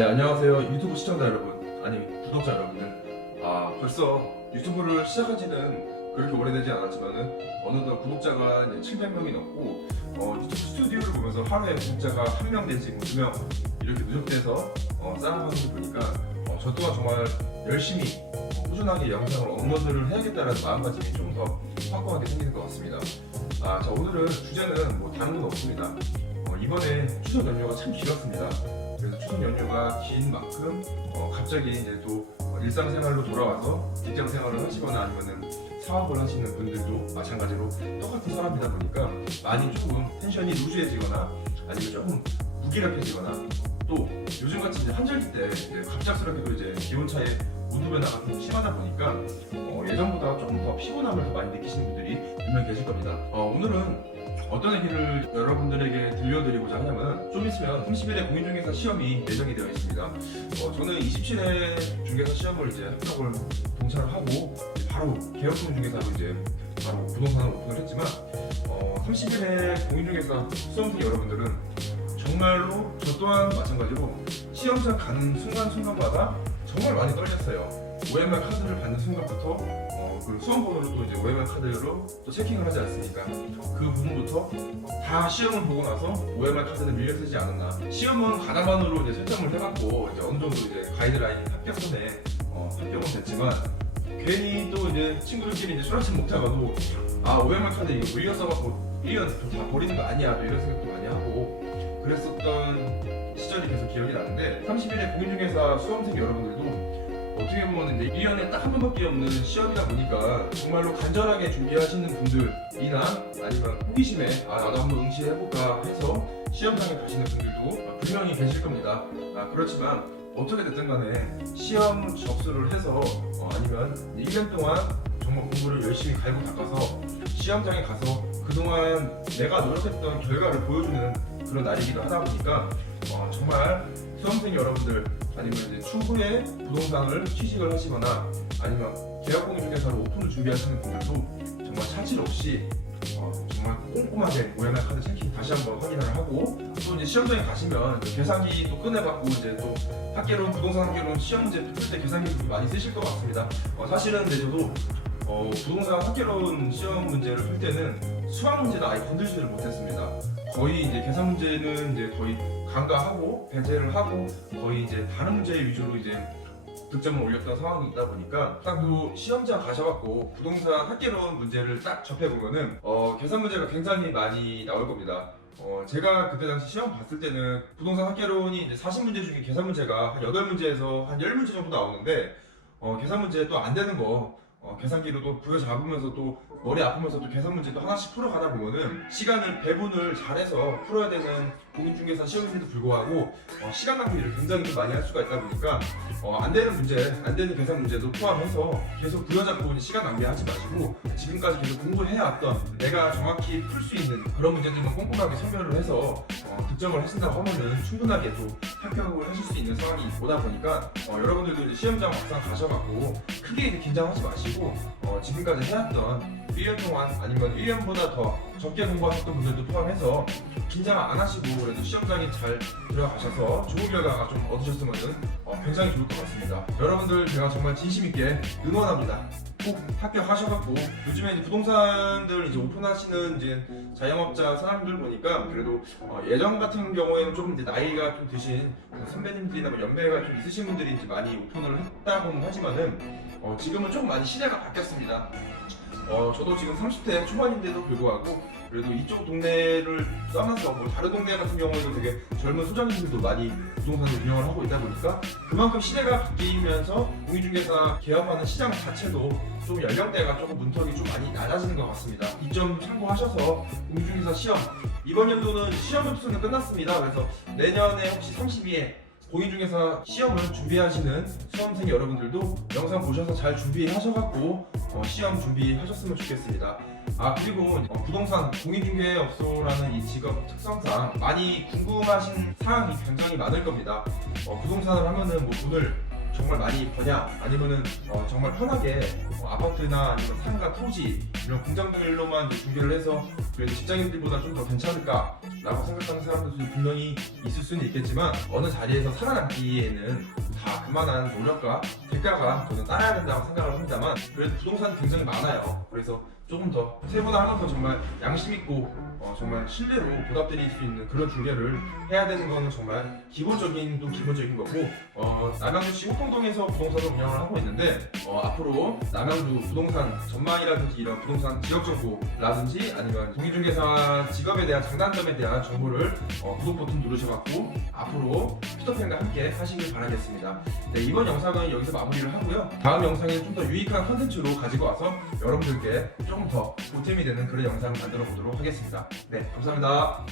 네, 안녕하세요. 유튜브 시청자 여러분 아니 구독자 여러분들. 아 벌써 유튜브를 시작한 지는 그렇게 오래되지 않았지만은 어느덧 구독자가 이제 700명이 넘고 어, 유튜브 스튜디오를 보면서 하루에 구독자가 한 명 내지 뭐두명 이렇게 누적돼서 어, 쌓아가는 걸 보니까 어, 저 또한 정말 열심히 어, 꾸준하게 영상을 업로드를 해야겠다는 마음가짐이 좀 더 확고하게 생기는 것 같습니다. 아, 자 오늘은 주제는 뭐 다른 건 없습니다. 어, 이번에 추석 연휴가 참 길었습니다 추석 연휴가 긴 만큼 어, 갑자기 이제 또 어, 일상생활로 돌아와서 직장 생활을 하시거나 아니면은 사업을 하시는 분들도 마찬가지로 똑같은 사람이다 보니까 많이 조금 텐션이 루즈해지거나 아니면 조금 무기력해지거나 또 요즘같이 이제 한절기 때 이제 갑작스럽게도 이제 기온 차에 온도 변화가 좀 심하다 보니까 어, 예전보다 조금 더 피곤함을 더 많이 느끼시는 분들이 분명 계실 겁니다. 어, 오늘은 어떤 얘기를 여러분들에게 들려드리고자 하냐면 좀 있으면 30일에 공인중개사 시험이 예정이 되어 있습니다. 어, 저는 27회 중개사 시험을 이제 합격을 동차를 하고 바로 개업공인중개사로 이제 바로 부동산을 오픈을 했지만 어, 30일에 공인중개사 수험생 여러분들은 정말로 저 또한 마찬가지로 시험장 가는 순간순간마다 정말 많이 떨렸어요. OMR 카드를 받는 순간부터 어, 그 수험 번호를 또 이제 OMR 카드로 또 체킹을 하지 않습니까? 그 부분부터 다 시험을 보고 나서 OMR 카드는 밀려 쓰지 않았나. 시험은 가나반으로 이제 설정을 해갖고 이제 어느 정도 이제 가이드라인 합격선에 어, 합격은 됐지만 괜히 또 이제 친구들끼리 이제 술 한잔 먹다가도 아 OMR 카드 이거 밀려 써갖고 1년 다 버리는 거 아니야 또 이런 생각도 많이 하고 그랬었던 시절이 계속 기억이 나는데 30일에 공인중개사 수험생 여러분들도 어떻게 보면 이제 1년에 딱 한 번밖에 없는 시험이다 보니까 정말로 간절하게 준비하시는 분들이나 아니면 호기심에 아 나도 한번 응시해볼까 해서 시험장에 가시는 분들도 분명히 계실 겁니다. 아, 그렇지만 어떻게 됐든 간에 시험 접수를 해서 어, 아니면 1년 동안 정말 공부를 열심히 갈고 닦아서 시험장에 가서 그동안 내가 노력했던 결과를 보여주는 그런 날이기도 하다 보니까 어, 정말 수험생 여러분들 아니면 이제 추후에 부동산을 취직을 하시거나 아니면 계약공인중개사로 오픈을 준비하시는 분들도 정말 차질 없이 어, 정말 꼼꼼하게 OMR 카드 체킹 다시 한번 확인을 하고 또 이제 시험장에 가시면 이제 계산기 또 꺼내갖고 이제 또 학계론 부동산 학계론 시험 문제 풀 때 계산기 많이 쓰실 것 같습니다. 어, 사실은 근데 저도 어, 부동산 학계론 시험 문제를 풀 때는 수학 문제는 아예 건들지를 못했습니다. 거의 이제 계산 문제는 이제 거의 간과하고 배제를 하고 거의 이제 다른 문제 위주로 이제 득점을 올렸던 상황이 있다 보니까 딱 그 시험장 가셔갖고 부동산 학계론 문제를 딱 접해보면은 어, 계산 문제가 굉장히 많이 나올 겁니다. 어, 제가 그때 당시 시험 봤을 때는 부동산 학계론이 이제 40문제 중에 계산 문제가 한 8문제에서 한 10문제 정도 나오는데 어, 계산 문제 또 안 되는 거 어, 계산기로 또 부여잡으면서 또 머리 아프면서 또 계산 문제도 하나씩 풀어가다 보면은 시간을 배분을 잘해서 풀어야 되는 공인중개사 시험임에도 불구하고 어, 시간 낭비를 굉장히 좀 많이 할 수가 있다 보니까 어, 안 되는 문제, 안 되는 계산 문제도 포함해서 계속 부여잡고 시간 낭비하지 마시고 지금까지 계속 공부를 해왔던 내가 정확히 풀 수 있는 그런 문제들만 꼼꼼하게 선별을 해서 어, 득점을 하신다고 하면은 충분하게 또 합격을 하실 수 있는 상황이 오다 보니까 어, 여러분들도 시험장 막상 가셔갖고 크게 긴장하지 마시고 어, 지금까지 해왔던 1년 동안 아니면 1년보다 더 적게 공부하셨던 분들도 포함해서 긴장 안 하시고 그래도 시험장에 잘 들어가셔서 좋은 결과가 좀 얻으셨으면 어, 굉장히 좋을 것 같습니다. 여러분들 제가 정말 진심 있게 응원합니다. 꼭 합격하셔갖고 요즘에 이제 부동산들 이제 오픈하시는 이제 자영업자 사람들 보니까 그래도 어, 예전 같은 경우에는 좀 이제 나이가 좀 드신 선배님들이나 뭐 연배가 좀 있으신 분들이 이제 많이 오픈을 했다고는 하지만은 어, 지금은 좀 많이 시대가 바뀌었습니다. 어, 저도 지금 30대 초반인데도 불구하고 그래도 이쪽 동네를 떠나서 뭐 다른 동네 같은 경우에도 되게 젊은 소장님들도 많이 부동산을 운영을 하고 있다 보니까 그만큼 시대가 바뀌면서 공인중개사 개업하는 시장 자체도 좀 연령대가 조금 문턱이 좀 많이 낮아지는 것 같습니다. 이 점 참고하셔서 공인중개사 시험 이번 연도는 시험 접수는 끝났습니다. 그래서 내년에 혹시 32회 공인중개사 시험을 준비하시는 수험생 여러분들도 영상 보셔서 잘 준비하셔갖고 어, 시험 준비하셨으면 좋겠습니다. 아 그리고 어, 부동산 공인중개업소라는 이 직업 특성상 많이 궁금하신 사항이 굉장히 많을 겁니다. 어, 부동산을 하면은 뭐 돈을 정말 많이 버냐 아니면은 어, 정말 편하게 어, 아파트나 아니면 상가 토지 이런 공장들로만 이제 중개를 해서 그래도 직장인들보다 좀 더 괜찮을까라고 생각하는 사람들도 분명히 있을 수는 있겠지만 어느 자리에서 살아남기에는 다 그만한 노력과 대가가 저는 따라야 된다고 생각을 합니다만 그래도 부동산 굉장히 많아요. 그래서 조금 더 세분화 하면서 정말 양심 있고 어, 정말 신뢰로 보답드릴 수 있는 그런 중개를 해야 되는 거는 정말 기본적인 또 기본적인 거고 어, 남양주시 호통동에서 부동산을 운영을 하고 있는데 어, 앞으로 남양주 부동산 전망이라든지 이런 부동산 지역 정보라든지 아니면 공인중개사 직업에 대한 장단점에 대한 정보를 어, 구독 버튼 누르셔갖고 앞으로 피터팬과 함께 하시길 바라겠습니다. 네, 이번 영상은 여기서 마무리를 하고요. 다음 영상에 좀 더 유익한 컨텐츠로 가지고 와서 여러분들께 조금 더 보탬이 되는 그런 영상 만들어 보도록 하겠습니다. 네, 감사합니다.